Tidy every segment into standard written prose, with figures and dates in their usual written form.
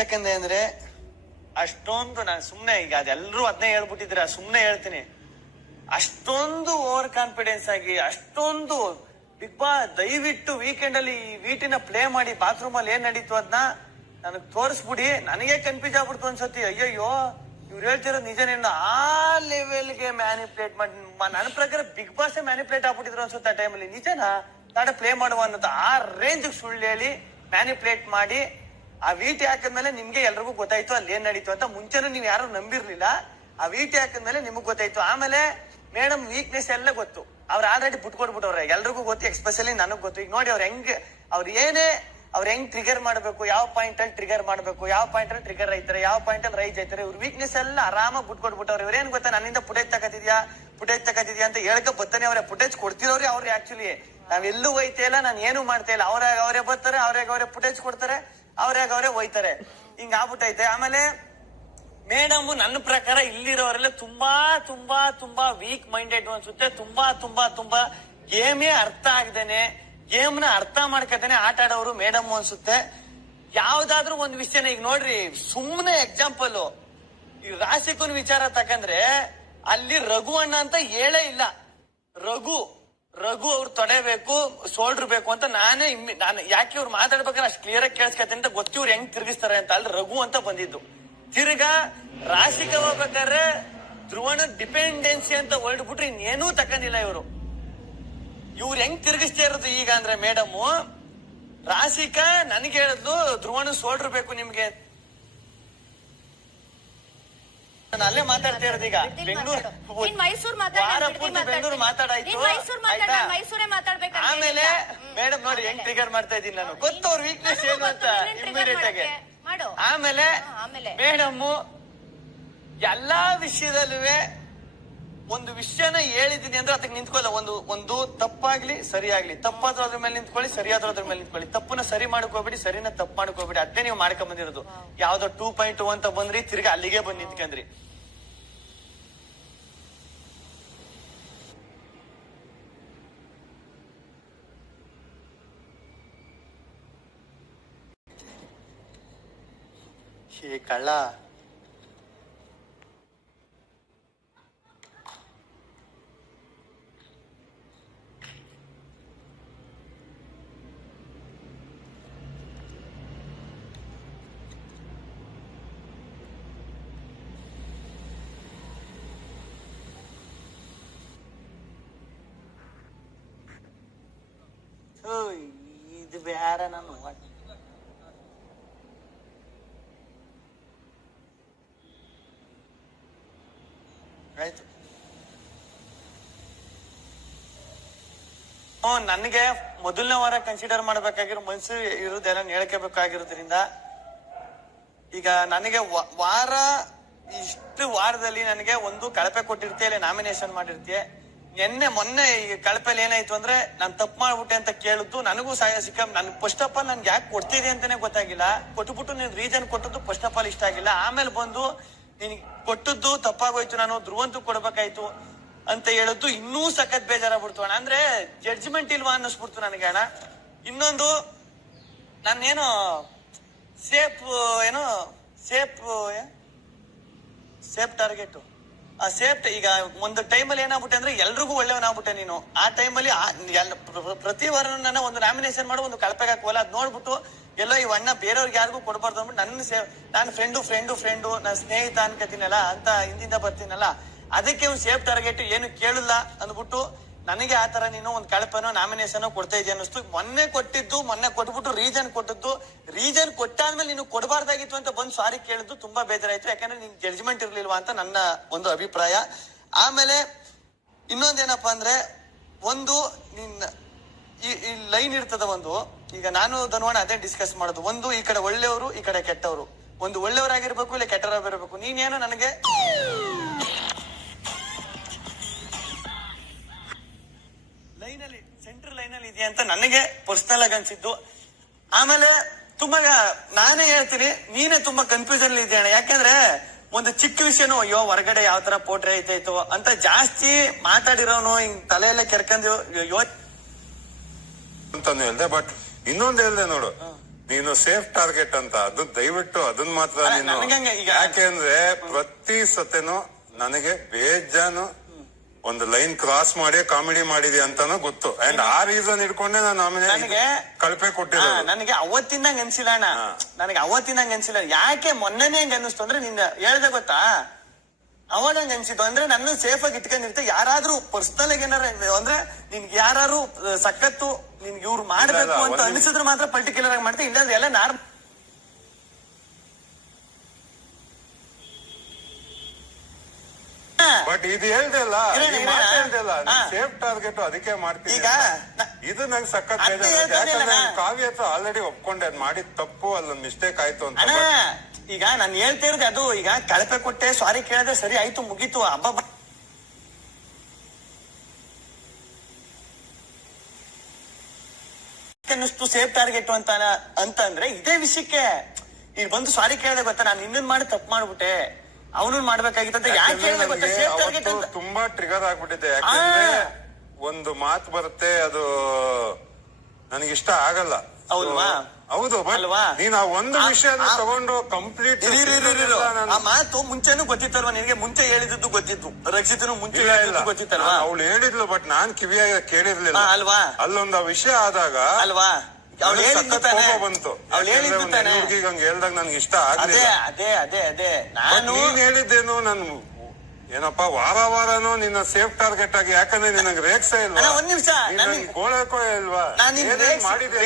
ಯಾಕಂದ್ರೆ ಅಂದ್ರೆ ಅಷ್ಟೊಂದು ನಾನು ಸುಮ್ನೆ ಈಗ ಅದೆಲ್ಲರೂ ಅದನ್ನೇ ಹೇಳ್ಬಿಟ್ಟಿದ್ರ ಸುಮ್ನೆ ಹೇಳ್ತೀನಿ. ಅಷ್ಟೊಂದು ಓವರ್ ಕಾನ್ಫಿಡೆನ್ಸ್ ಆಗಿ ಅಷ್ಟೊಂದು ಬಿಗ್ ಬಾಸ್ ದಯವಿಟ್ಟು ವೀಕೆಂಡ್ ಅಲ್ಲಿ ಈ ವೀಟಿನ ಪ್ಲೇ ಮಾಡಿ ಬಾತ್ರೂಮ್ ಅಲ್ಲಿ ಏನ್ ನಡೀತು ಅದನ್ನ ನನಗ್ ತೋರಿಸ್ಬಿಡಿ. ನನಗೆ ಕನ್ಫ್ಯೂಸ್ ಆಗ್ಬಿಡ್ತು ಅನ್ಸತಿ. ಅಯ್ಯಯ್ಯೋ ಇವ್ರು ಹೇಳ್ತಿರೋದು ನಿಜನೇನು ಆ ಲೆವೆಲ್ಗೆ ಮ್ಯಾನಿಪುಲೇಟ್ ಮಾಡಿ ನನ್ನ ಪ್ರಕಾರ ಬಿಗ್ ಬಾಸ್ ಮ್ಯಾನಿಪುಲೇಟ್ ಆಗ್ಬಿಟ್ಟಿದ್ರು ಅನ್ಸುತ್ತೆ ಆ ಟೈಮಲ್ಲಿ. ನಿಜನಾ ನಾಡ ಪ್ಲೇ ಮಾಡುವ ಅನ್ನೋದು ಆ ರೇಂಜ್ ಸುಳ್ಳು ಹೇಳಿ ಮ್ಯಾನಿಪುಲೇಟ್ ಮಾಡಿ ಆ ವೀಟಿ ಹಾಕಿದ್ಮೇಲೆ ನಿಮ್ಗೆ ಎಲ್ರಿಗೂ ಗೊತ್ತಾಯ್ತು ಅಲ್ಲಿ ಏನ್ ನಡೀತು ಅಂತ. ಮುಂಚೆನೂ ನೀವ್ ಯಾರು ನಂಬಿರ್ಲಿಲ್ಲ. ಆ ವೀಟಿ ಹಾಕಿದ್ಮೇಲೆ ನಿಮಗ್ ಗೊತ್ತಾಯ್ತು. ಆಮೇಲೆ ಮೇಡಮ್ ವೀಕ್ನೆಸ್ ಎಲ್ಲ ಗೊತ್ತು. ಅವ್ರು ಆಲ್ರೆಡಿ ಬಿಟ್ಕೊಡ್ಬಿಟ್ಟವ್ರೆ, ಎಲ್ರಿಗೂ ಗೊತ್ತು, ಎಕ್ಸ್ಪೆಷಲಿ ನನಗ್ ಗೊತ್ತು. ಈಗ ನೋಡಿ ಅವ್ರು ಹೆಂಗ್ ಟ್ರಿಗರ್ ಮಾಡ್ಬೇಕು, ಯಾವ ಪಾಯಿಂಟ್ ಅಲ್ಲಿ ಟ್ರಿಗರ್ ಮಾಡ್ಬೇಕು, ಯಾವ ಪಾಯಿಂಟ್ ಅಲ್ಲಿ ಟ್ರಿಗರ್ ಆಯ್ತಾರೆ, ಯಾವ ಪಾಯಿಂಟ್ ಅಲ್ಲಿ ರೈಜ್ ಆಯ್ತಾರೆ. ಇವ್ರ ವೀಕ್ನೆಸ್ ಎಲ್ಲ ಆರಾಮಾಗಿ ಬಿಟ್ಕೊಡ್ಬಿಟ್ಟವ್ರೆ. ಇವ್ರೇನ್ ಗೊತ್ತಾ, ನನ್ನಿಂದ ಫುಟೇಜ್ ತಗತಿದ್ಯಾ ಅಂತ ಹೇಳ್ಕ ಬರ್ತಾನೆ. ಅವ್ರೆ ಫುಟೇಜ್ ಕೊಡ್ತಿರೋರಿ ಅವ್ರಿಗೆ. ಆಕ್ಚುಲಿ ನಾವೆಲ್ಲೂ ಹೋಯ್ತಾ ಇಲ್ಲ, ನಾನು ಏನು ಮಾಡ್ತಾ ಇಲ್ಲ. ಅವರೇ ಬರ್ತಾರೆ, ಅವರೇ ಫುಟೇಜ್ ಕೊಡ್ತಾರೆ, ಅವರೇ ಹೋಯ್ತಾರೆ. ಹಿಂಗ ಆಗ್ಬಿಟ್ಟೈತೆ. ಆಮೇಲೆ ಮೇಡಮ್ ನನ್ನ ಪ್ರಕಾರ ಇಲ್ಲಿರೋರೆಲ್ಲ ತುಂಬಾ ತುಂಬಾ ತುಂಬಾ ವೀಕ್ ಮೈಂಡೆಡ್ ಅನ್ಸುತ್ತೆ. ತುಂಬಾ ಗೇಮೇ ಅರ್ಥ ಆಗದೇನೆ, ಗೇಮ್ ನ ಅರ್ಥ ಮಾಡ್ಕತಾನೆ ಆಟ ಆಡೋರು ಮೇಡಮ್ ಅನ್ಸುತ್ತೆ. ಯಾವ್ದಾದ್ರು ಒಂದ್ ವಿಷಯನ ಈಗ ನೋಡ್ರಿ, ಸುಮ್ನೆ ಎಕ್ಸಾಂಪಲ್ ಈ ರಾಶಿಕುನ್ ವಿಚಾರ ತಕಂದ್ರೆ ಅಲ್ಲಿ ರಘು ಅಣ್ಣ ಅಂತ ಹೇಳೇ ಇಲ್ಲ. ರಘು ಅವ್ರು ತೊಡೆಬೇಕು, ಶೋಲ್ಡರ್ ಬೇಕು ಅಂತ ನಾನು ಯಾಕೆ ಇವ್ರು ಮಾತಾಡ್ಬೇಕಾದ್ರೆ ಅಷ್ಟು ಕ್ಲಿಯರ್ ಆಗಿ ಕೇಳಿಸ್ಕತ್ತೆ ಅಂತ ಗೊತ್ತಿ ಇವ್ರು ಹೆಂಗ್ ತಿರ್ಗಿಸ್ತಾರೆ ಅಂತ. ಅಲ್ಲಿ ರಘು ಅಂತ ಬಂದಿದ್ದು. ತಿರ್ಗಾ ರಾಶಿಕ ಹೋಗ್ಬೇಕಾದ್ರೆ ಧ್ರುವನ ಡಿಪೆಂಡೆನ್ಸಿ ಅಂತ ಹೊರಡ್ಬಿಟ್ರೆ ಇನ್ನೇನೂ ತಕೊಂಡಿಲ್ಲ ಇವ್ರು ಹೆಂಗ್ ತಿರ್ಗಿಸ್ತಾ ಇರೋದು ಈಗ ಅಂದ್ರೆ ಮೇಡಮ್ ರಾಶಿಕಾ ನನಗೆ ಹೇಳಿದ್ಲು ಧ್ರುವನ ಶೋಲ್ಡರ್ ಬೇಕು ನಿಮ್ಗೆ. ನಾನು ಅಲ್ಲೇ ಮಾತಾಡ್ತಾ ಇರೋದು. ಈಗ ಬೆಂಗಳೂರು ಮಾತಾಡಾಯ್ತು. ಆಮೇಲೆ ಮೇಡಮ್ ನೋಡಿ ಹೆಂಗ್ ಟ್ರಿಗರ್ ಮಾಡ್ತಾ ಇದೀನಿ ನಾನು. ಗೊತ್ತು ಅವ್ರ ವೀಕ್ನೆಸ್ ಏನು ಅಂತ ಇಮಿಡಿಯೇಟ್ ಆಗಿ. ಆಮೇಲೆ ಮೇಡಮ್ ಎಲ್ಲಾ ವಿಷಯದಲ್ಲೂ ಒಂದು ವಿಷಯನ ಹೇಳಿದೀನಿ ಅಂದ್ರೆ ಅದಕ್ಕೆ ನಿಂತ್ಕೊಳ್ಳ. ಒಂದು ತಪ್ಪಾಗ್ಲಿ ಸರಿಯಾಗ್ಲಿ, ತಪ್ಪಾದ್ರೂ ಅದ್ರ ಮೇಲೆ ನಿಂತ್ಕೊಳ್ಳಿ, ಸರಿಯಾದ್ರೂ ಅದ್ರ ಮೇಲೆ ನಿಂತ್ಕೊಳ್ಳಿ. ತಪ್ಪನ್ನ ಸರಿ ಮಾಡ್ಕೋಬೇಡಿ, ಸರಿನ ತಪ್ಪು ಮಾಡ್ಕೋಬೇಡಿ. ಅದೇ ನೀವು ಮಾಡ್ಕೊಂಡ್ ಬಂದಿರೋದು. ಯಾವ್ದೋ 2.2 ಅಂತ ಬಂದ್ರಿ, ತಿರ್ಗಾ ಅಲ್ಲಿಗೆ ಬಂದ್ ನಿಂತ್ಕೊಂಡ್ರಿ. ಕಳ್ಳ ಇದು ಬೇಡ. ನಾನು ಆಯ್ತು. ನನಗೆ ಮೊದಲನೇ ವಾರ ಕನ್ಸಿಡರ್ ಮಾಡ್ಬೇಕಾಗಿರೋ ಮನ್ಸು ಇರೋದೆಲ್ಲ ಹೇಳ್ಕೋಬೇಕಾಗಿರೋದ್ರಿಂದ ಈಗ ನನಗೆ ಇಷ್ಟು ವಾರದಲ್ಲಿ ನನಗೆ ಒಂದು ಕಳಪೆ ಕೊಟ್ಟಿರ್ತೀಯ, ಇಲ್ಲ ನಾಮಿನೇಷನ್ ಮಾಡಿರ್ತೀಯ. ಮೊನ್ನೆ ಈ ಕಳಪೆಲಿ ಏನಾಯ್ತು ಅಂದ್ರೆ ನಾನು ತಪ್ಪು ಮಾಡ್ಬಿಟ್ಟೆ ಅಂತ ಕೇಳಿದ್ದು ನನಗೂ ನನ್ಗೆ ಫಸ್ಟ್ ಆಫ್ ಆಲ್ ನನ್ಗೆ ಯಾಕೆ ಕೊಡ್ತಿದೆ ಅಂತಾನೆ ಗೊತ್ತಾಗಿಲ್ಲ. ಕೊಟ್ಬಿಟ್ಟು ನೀನ್ ರೀಸನ್ ಕೊಟ್ಟದ್ದು ಫಸ್ಟ್ ಆಫ್ ಆಲ್ ಇಷ್ಟ ಆಗಿಲ್ಲ. ಆಮೇಲೆ ಬಂದು ನಿನ್ಗೆ ಕೊಟ್ಟದ್ದು ತಪ್ಪಾಗೋಯ್ತು, ನಾನು ಧ್ರುವಂತು ಕೊಡ್ಬೇಕಾಯ್ತು ಅಂತ ಹೇಳದ್ದು ಇನ್ನೂ ಸಖತ್ ಬೇಜಾರಾಗ್ಬಿಡ್ತು ಅಣ್ಣ. ಅಂದ್ರೆ ಜಡ್ಜ್ಮೆಂಟ್ ಇಲ್ವಾ ಅನ್ನಿಸ್ಬಿಡ್ತು ನನಗೆ ಅಣ್ಣ. ಇನ್ನೊಂದು ನಾನೇನೋ ಸೇಫ್ ಟಾರ್ಗೆಟ್ ಈಗ ಒಂದು ಟೈಮಲ್ಲಿ ಏನಾಗ್ಬಿಟ್ಟೆ ಅಂದ್ರೆ ಎಲ್ರಿಗೂ ಒಳ್ಳೆಯವನಾಗ್ಬಿಟ್ಟೆ ನೀನು. ಆ ಟೈಮಲ್ಲಿ ಪ್ರತಿ ವಾರ ನನ್ನ ಒಂದು ನಾಮಿನೇಷನ್ ಮಾಡೋ ಒಂದು ಕಳಪೆಗೆ ಹಾಕೋಲ್ಲ. ಅದ್ ನೋಡ್ಬಿಟ್ಟು ಎಲ್ಲೋ ಈ ಅಣ್ಣ ಬೇರೆಯವ್ರಿಗೆ ಯಾರಿಗೂ ಕೊಡಬಾರ್ದು ಅಂದ್ಬಿಟ್ಟು ನಾನು ಫ್ರೆಂಡು ನಾನು ಸ್ನೇಹಿತ ಅನ್ಕತೀನಲ್ಲ ಅಂತ ಹಿಂದಿಂದ ಬರ್ತೀನಲ್ಲ, ಅದಕ್ಕೆ ಒಂದು ಸೇಫ್ ಟಾರ್ಗೆಟ್ ಏನು ಕೇಳಿಲ್ಲ ಅಂದ್ಬಿಟ್ಟು ನನಗೆ ಆತರ ನೀನು ಒಂದು ಕಳಪೆನೋ ನಾಮಿನೇಷನ್ ಕೊಡ್ತಾ ಇದೆಯಾ ಅನ್ನಿಸ್ತು. ಮೊನ್ನೆ ಕೊಟ್ಬಿಟ್ಟು ರೀಸನ್ ಕೊಟ್ಟಾದ್ಮೇಲೆ ನೀನು ಕೊಡಬಾರ್ದಾಗಿತ್ತು ಅಂತ ಬಂದು ಸಾರಿ ಕೇಳಿದ್ದು ತುಂಬಾ ಬೇಜಾರಾಯ್ತು. ಯಾಕಂದ್ರೆ ನಿನ್ ಜಡ್ಜ್ಮೆಂಟ್ ಇರ್ಲಿಲ್ವಾ ಅಂತ ನನ್ನ ಒಂದು ಅಭಿಪ್ರಾಯ. ಆಮೇಲೆ ಇನ್ನೊಂದೇನಪ್ಪಾ ಅಂದ್ರೆ ಈ ಲೈನ್ ಇರ್ತದ ಈಗ ನಾನು ಧನವಣ್ಣ ಅದೇ ಡಿಸ್ಕಸ್ ಮಾಡೋದು. ಈ ಕಡೆ ಒಳ್ಳೆಯವರು, ಈ ಕಡೆ ಕೆಟ್ಟವರು. ಒಂದು ಒಳ್ಳೆಯವರಾಗಿರ್ಬೇಕು ಇಲ್ಲ ಕೆಟ್ಟವರಾಗಿರ್ಬೇಕು. ನೀನೇನು ನನಗೆ ಲೈನಲ್ಲಿ ಸೆಂಟ್ರಲ್ ಲೈನಲ್ಲಿ ಇದೆಯಾ ಅಂತ ನನಗೆ ಪರ್ಸನಲ್ ಆಗಿ ಅನ್ಸಿದ್ದು. ಆಮೇಲೆ ತುಂಬಾ ನಾನೇ ಹೇಳ್ತೀನಿ, ನೀನೇ ತುಂಬಾ ಕನ್ಫ್ಯೂಷನ್ ಇದೆಯಣ್ಣ. ಯಾಕಂದ್ರೆ ಒಂದು ಚಿಕ್ಕ ವಿಷಯನು ಅಯ್ಯೋ ಹೊರಗಡೆ ಯಾವ ತರ ಪೋಟ್ರೆ ಐತಾಯ್ತು ಅಂತ ಜಾಸ್ತಿ ಮಾತಾಡಿರೋನು ಹಿಂಗ್ ತಲೆಯಲ್ಲೇ ಕೆರ್ಕೊಂಡು ಅಂತಾನು ಹೇಳ್ದೆ. ಬಟ್ ಇನ್ನೊಂದು ಹೇಳ್ದೆ ನೋಡು, ನೀನು ಸೇಫ್ ಟಾರ್ಗೆಟ್ ಅಂತ, ಅದು ದಯವಿಟ್ಟು ಅದನ್ನ ಮಾತ್ರ ನೀನು, ಯಾಕೆಂದ್ರೆ ಪ್ರತಿ ಸತೆನೂ ನನಗೆ ಬೇಜಾನು ಒಂದು ಲೈನ್ ಕ್ರಾಸ್ ಮಾಡಿ ಕಾಮಿಡಿ ಮಾಡಿದೆ ಅಂತಾನು ಗೊತ್ತು. ಅಂಡ್ ಆ ರೀಸನ್ ಇಟ್ಕೊಂಡೆ ನಾನು ಆಮೇಲೆ ಕಳಪೆ ಕೊಟ್ಟಿದ್ದೆ. ನನಗೆ ಅವತ್ತಿಂದಂಗ ಅನ್ಸಿಲ್ಲ ಅಣ್ಣ, ನನಗೆ ಅವತ್ತಿಂದಂಗ ಅನ್ಸಿಲ್ಲ. ಯಾಕೆ ಮೊನ್ನೆನೇ ಹೆಂಗ್ ಅನ್ನಿಸ್ತು ಅಂದ್ರೆ ನಿನ್ನ ಹೇಳ್ದೆ ಗೊತ್ತಾ, ಅವಾಗ ಹಂಗ ಅನ್ಸಿತ್ತು. ಅಂದ್ರೆ ನನ್ನ ಸೇಫ್ ಆಗಿ ಇಟ್ಕೊಂಡಿರ್ತೆ. ಯಾರಾದ್ರೂ ಪರ್ಸನಲ್ ಆಗಿ ಏನಾರ ಅಂದ್ರೆ ನಿನ್ಗೆ ಯಾರು ಸಖತ್ತು ನಿನ್ಗೆ ಇವ್ರು ಮಾಡ್ಬೇಕು ಅಂತ ಅನಿಸಿದ್ರೆ ಮಾತ್ರ ಪರ್ಟಿಕ್ಯುಲರ್ ಆಗಿ ಮಾಡ್ತೀನಿ. ಇಲ್ಲ ಎಲ್ಲ ನಾರ್ಮಲ್. ಬಟ್ ಇದು ಹೇಳ್ದಲ್ಲ, ಸೇಫ್ ಟಾರ್ಗೆಟ್ ಅದಕ್ಕೆ ಮಾಡ್ತೀನಿ. ಈಗ ಇದು ನಂಗೆ ಸಖತ್ ಯಾಕಂದ್ರೆ ಕಾವ್ಯ ಹತ್ರ ಆಲ್ರೆಡಿ ಒಪ್ಕೊಂಡೆ ಅದ್ ಮಾಡಿದ್ ತಪ್ಪು, ಅಲ್ಲೊಂದ್ ಮಿಸ್ಟೇಕ್ ಆಯ್ತು ಅಂತ. ಈಗ ನಾನು ಹೇಳ್ತಾ ಇರೋದು ಅದು, ಈಗ ಕಳಪೆ ಕೊಟ್ಟೆ ಸಾರಿ ಕೇಳಿದ್ರೆ ಸರಿ ಆಯ್ತು ಮುಗೀತು ಹಬ್ಬ. ಅನ್ನಿಸ್ತು ಸೇಫ್ ಟಾರ್ಗೆಟ್ ಅಂತಂದ್ರೆ ಇದೇ ವಿಷಯಕ್ಕೆ ಈಗ ಬಂದು ಸಾರಿ ಕೇಳಿದೆ ಗೊತ್ತಾ, ನಾನು ಇನ್ನೊಂದ್ ಮಾಡಿ ತಪ್ಪು ಮಾಡ್ಬಿಟ್ಟೆ, ಅವನು ಮಾಡ್ಬೇಕಾಗಿತ್ತು. ಯಾಕೆ ಹೇಳಿದೆ ಗೊತ್ತಾ, ಸೇಫ್ ಟಾರ್ಗೆಟ್ ತುಂಬಾ ಟ್ರಿಗರ್ ಆಗ್ಬಿಟ್ಟಿದೆ. ಯಾಕಂದ್ರೆ ಒಂದು ಮಾತು ಬರುತ್ತೆ, ಅದು ನನಗಿಷ್ಟ ಆಗಲ್ಲ. ಹೌದಲ್ವಾ? ಹೌದು. ನೀನ್ ಆ ಒಂದು ವಿಷಯ ತಗೊಂಡು ಕಂಪ್ಲೀಟ್ ಆ ಮಾತು ಮುಂಚೆನೂ ಗೊತ್ತಿತ್ತಲ್ವಾ ನಿನಗೆ? ಮುಂಚೆ ಹೇಳಿದ್ದು ಗೊತ್ತಿತ್ತು, ರಕ್ಷಿತನು ಮುಂಚೆ ಗೊತ್ತಿತ್ತಲ್ವಾ? ಅವಳು ಹೇಳಿದ್ಲು, ಬಟ್ ನಾನ್ ಕಿವಿಯಾಗ ಕೇಳಿರ್ಲಿಲ್ಲ ಅಲ್ವಾ? ಅಲ್ಲೊಂದು ವಿಷಯ ಆದಾಗ ಅಲ್ವಾ ಅವಳು ಬಂತು. ಹುಡುಗಿಗೆ ಹಂಗ ಹೇಳ್ದಾಗ ನನ್ಗೆ ಇಷ್ಟ ಆಗದೆ. ಅದೇ ನಾನು ಹೇಳಿದ್ದೇನು, ನನ್ ಏನಪ್ಪಾ ವಾರ ವಾರನು ನಿನ್ನ ಸೇಫ್ ಟಾರ್ಗೆಟ್ ಆಗಿ, ಯಾಕಂದ್ರೆ ನಿನಗೆ ರೇಕ್ಸೇ ಇಲ್ವಾ? ಒಂದ್ ನಿಮಿಷ ಗೋಳಕೋ ಇಲ್ವಾ?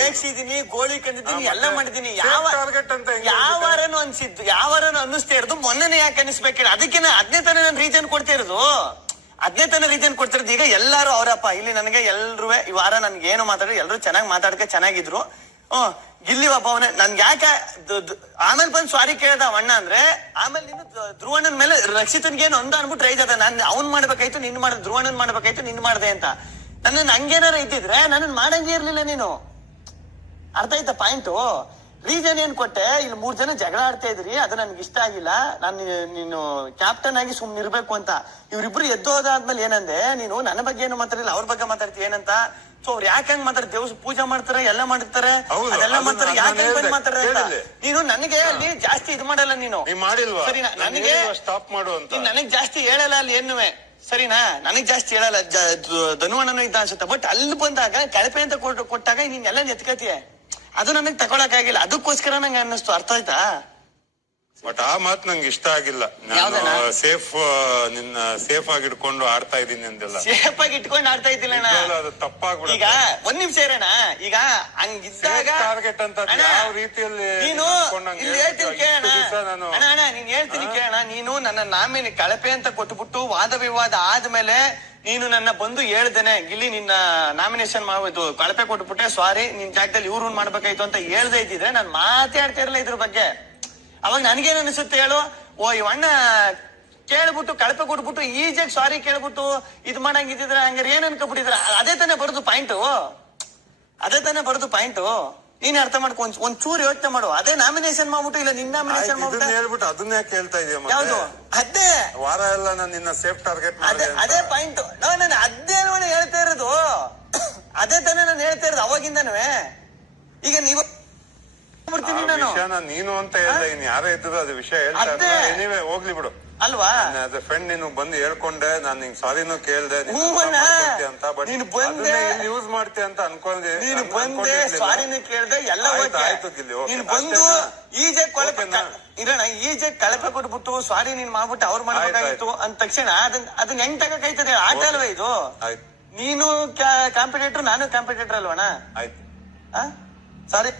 ರೇಕ್ಸಿದೀನಿ, ಗೋಳಿ ಕಂಡಿದ್ದೀನಿ, ಎಲ್ಲ ಮಾಡಿದೀನಿ. ಯಾವ ಟಾರ್ಗೆಟ್ ಅಂತ ಯಾವಾರನು ಅನ್ಸಿದ್ದು, ಯಾವಾರನು ಅನ್ನಿಸ್ತಾ ಇರೋದು ಮೊನ್ನೆ ಯಾಕೆ ಅನಿಸ್ಬೇಕಿಲ್ಲ? ಅದಕ್ಕೆ ಅದನ್ನೇ ತಾನೇ ನಾನು ರೀಸನ್ ಕೊಡ್ತಾ ಇರೋದು, ಅದನ್ನೇ ತಾನೇ ರೀಸನ್ ಕೊಡ್ತಿರೋದು. ಈಗ ಎಲ್ಲಾರು ಅವರಪ್ಪ ಇಲ್ಲಿ ನನಗೆ ಎಲ್ರೂ ಈ ವಾರ ನನ್ಗೆ ಏನು ಮಾತಾಡಿ ಎಲ್ರು ಚೆನ್ನಾಗಿ ಮಾತಾಡಕ್ಕೆ ಚೆನ್ನಾಗಿದ್ರು. ಗಿಲ್ಲಿ ಒಬ್ಬ ಅವನೇ ನನ್ಗೆ ಯಾಕೆ ಆಮೇಲೆ ಬಂದು ಸಾರಿ ಕೇಳ್ದ ಅಣ್ಣ ಅಂದ್ರೆ, ಆಮೇಲೆ ನೀನು ಧ್ರುವಣ್ಣನ ಮೇಲೆ ರಕ್ಷಿತನ್ಗೇನು ಒಂದು ಅನ್ಬಿಟ್ಟು ರೈಸ್ ಅದ, ನಾನು ಅವ್ನ್ ಮಾಡ್ಬೇಕಾಯ್ತು, ನಿನ್ ಮಾಡ್ದೆ, ಧ್ರುವಣ್ಣನ್ ಮಾಡ್ಬೇಕಾಯ್ತು, ನಿನ್ ಮಾಡ್ದೆ ಅಂತ. ನನ್ನ ಹಂಗೇನಾರ ಇದ್ದಿದ್ರೆ ನನ್ನ ಮಾಡಂಗೇ ಇರ್ಲಿಲ್ಲ ನೀನು. ಅರ್ಥ ಆಯ್ತಾ ಪಾಯಿಂಟು? ರೀಸನ್ ಏನ್ ಕೊಟ್ಟೆ, ಇಲ್ಲಿ 3 ಜನ ಜಗಳ ಆಡ್ತಾ ಇದ್ರಿ, ಅದು ನನ್ಗೆ ಇಷ್ಟ ಆಗಿಲ್ಲ, ನೀನು ಕ್ಯಾಪ್ಟನ್ ಆಗಿ ಸುಮ್ನೆ ಇರ್ಬೇಕು ಅಂತ. ಇವ್ರಿಬ್ರು ಎದ್ದೋದಾದ್ಮೇಲೆ ಏನಂದೆ, ನೀನು ನನ್ನ ಬಗ್ಗೆ ಏನು ಮಾತಾಡಿಲ್ಲ, ಅವ್ರ ಬಗ್ಗೆ ಮಾತಾಡ್ತೀವಿ ಏನಂತ. ಸೊ ಅವ್ರು ಯಾಕಂಗ್ ಮಾತಾಡ್ತಾರೆ, ದೇವ್ರ ಪೂಜೆ ಮಾಡ್ತಾರೆ, ಎಲ್ಲ ಮಾಡ್ತಾರೆ, ಅದೆಲ್ಲ ಮಾಡ್ತಾರೆ, ಯಾಕೆ ಬಂದ್ ಮಾತಾಡ್ತಾರೆ? ನೀನು ನನಗೆ ಅಲ್ಲಿ ಜಾಸ್ತಿ ಇದು ಮಾಡಲ್ಲ, ನೀನು ಸರಿನಾ? ನನಗೆ ಸ್ಟಾಪ್ ಮಾಡು ಅಂತ ನನಗ್ ಜಾಸ್ತಿ ಹೇಳಲ್ಲ ಅಲ್ಲಿ ಏನುವೆ, ಸರಿನಾ? ನನಗ್ ಜಾಸ್ತಿ ಹೇಳಲ್ಲ, ಧನುವಣ್ಣನು ಇದ್ದ ಅನ್ಸುತ್ತೆ. ಬಟ್ ಅಲ್ಲಿ ಬಂದಾಗ ಕಳಪೆ ಅಂತ ಕೊಟ್ಟಾಗ ನೀನ್ ಎಲ್ಲ ಎತ್ಕತಿಯೇ, ಅದು ನನಗ್ ತಗೊಳಕ್ ಆಗಿಲ್ಲ. ಅದಕ್ಕೋಸ್ಕರ ನಂಗೆ ಅನ್ನಿಸ್ತು. ಅರ್ಥ ಆಯ್ತಾ? ಬಟ್ ಆ ಮಾತ್ ನಂಗೆ ಇಷ್ಟ ಆಗಿಲ್ಲ. ಸೇಫ್ ನಿನ್ನ ಸೇಫ್ ಆಗಿ ಇಟ್ಕೊಂಡು ಆಡ್ತಾ ಇದೀನಿ ಅಂದೆಲ್ಲ. ಸೇಫ್ ಆಗಿ ಇಟ್ಕೊಂಡು ಆಡ್ತಾ ಇದ್ದಿಲ್ಲ ಅದು ತಪ್ಪಾಗ್ಬಿಡ. ಈಗ ಒಂದ್ ನಿಮಿಷ ಇರೋಣ. ಈಗ ಹಂಗಿದ್ದಾಗ ಟಾರ್ಗೆಟ್ ಅಂತ ಯಾವ ರೀತಿಯಲ್ಲಿ ನೀನು ಇಲ್ಲಿ ಹೇಳ್ತೀನಿ ಕೇಳೋಣ ಅಣ್ಣ, ನೀನ್ ಹೇಳ್ತೀನಿ ಕೇಳೋಣ. ನೀನು ನನ್ನ ನಾಮಿನಿ ಕಳಪೆ ಅಂತ ಕೊಟ್ಬಿಟ್ಟು ವಾದ ವಿವಾದ ಆದ್ಮೇಲೆ ನೀನು ನನ್ನ ಬಂದು ಹೇಳ್ದೇನೆ, ಗಿಲ್ಲಿ ನಿನ್ನ ನಾಮಿನೇಷನ್ ಮಾಡ್ಬೋದು, ಕಳಪೆ ಕೊಟ್ಬಿಟ್ಟೆ, ಸಾರಿ, ನಿನ್ ಜಾಗದಲ್ಲಿ ಇವ್ರನ್ನ ಮಾಡ್ಬೇಕಾಯ್ತು ಅಂತ ಹೇಳ್ದೆ ಇದ್ದಿದ್ರೆ ನಾನು ಮಾತಾಡ್ತಾ ಇರಲಿಲ್ಲ ಇದ್ರ ಬಗ್ಗೆ. ಅವಾಗ ನನ್ಗೇನ್ ಅನಿಸುತ್ತೆ ಹೇಳು, ಓ ಇವಣ್ಣ ಕೇಳ್ಬಿಟ್ಟು ಕಳಪೆ ಕೊಟ್ಬಿಟ್ಟು ಈಜಾಗ ಸಾರಿ ಕೇಳ್ಬಿಟ್ಟು ಇದ್ ಮಾಡಂಗಿದ್ರೆ ಹಂಗಾರೆ ಏನ್ ಅನ್ಕೊಬಿಟ್ಟಿದ್ರ? ಅದೇ ತಾನೇ ಬರೋದು ಪಾಯಿಂಟು, ಅದೇ ತಾನೇ ಬರೋದು ಪಾಯಿಂಟು. ನೀನ್ ಅರ್ಥ ಮಾಡ್ಕೊ, ಒಂದ್ ಚೂರು ಯೋಚನೆ ಮಾಡು. ಅದೇ ನಾಮಿನೇಷನ್ ಮಾಡ್ಬಿಟ್ಟು ಇಲ್ಲ ನಿನ್ನ ನಾಮಿನೇಷನ್ ಮಾಡ್ಬಿಟ್ಟು ಹೇಳ್ಬಿಟ್ಟು ಅದನ್ನೇ ಕೇಳ್ತಾ ಇದೆಯಾ? ಯಾವ್ದು? ಅದೇ ವಾರ ಎಲ್ಲ ನಾನು ನಿನ್ನ ಸೇಫ್ ಟಾರ್ಗೆಟ್ ಅದೇ ಪಾಯಿಂಟ್. ನಾನು ಅದೇ ಹೇಳ್ತಾ ಇರೋದು, ಅದೇ ತಾನೇ ನಾನು ಹೇಳ್ತಾ ಇರೋದು ಅವಾಗಿಂದನೂ. ಈಗ ನೀವು ನೀನು ಅಂತ ಹೇಳ್ದೆ, ಇನ್ ಯಾರೋ ಇದ್ರು ಅದು ವಿಷಯ ಹೇಳ್ತಾ ನೀವೇ ಹೋಗ್ಲಿ ಬಿಡು ಅಲ್ವಾ? ಫ್ರೆಂಡ್ ನೀನು ಬಂದು ಹೇಳ್ಕೊಂಡೆ, ನಾನ್ ನಿಂಗ್ ಸಾರಿನೂ ಕೇಳ್ದೆ ಅಂತ. ಬಟ್ ಯೂಸ್ ಮಾಡ್ತೀಯ ಅಂತ ಅನ್ಕೊಂಡೆ, ನೀನು ಬಂದೆ ಸಾರಿನೂ ಕೇಳ್ದೆ, ಎಲ್ಲ ಆಯ್ತು ಗಿಲ್ಲಿ. ನೀನು ಬಂದು ಈಜೆ ಕೊಳಪೆ ಇರೋಣ, ಈಜೆ ಕಳಪೆ ಕೊಟ್ಬಿಟ್ಟು ಸಾರಿ ನೀನ್ ಮಾಡ್ಬಿಟ್ಟು ಅವ್ರು ಮಾಡ್ಬೇಕಾಗಿತ್ತು ಅಂದ ತಕ್ಷಣ ಅದನ್ನ ಹೆಂಗ್ ತಗೋಕಾಯ್ತದೆ? ಆಟ ಅಲ್ವಾ ಇದು? ನೀನು ಕಾಂಪಿಟೇಟರ್, ನಾನು ಕಾಂಪಿಟೇಟರ್ ಅಲ್ವಣ? ಆಯ್ತು ಸಾರಿ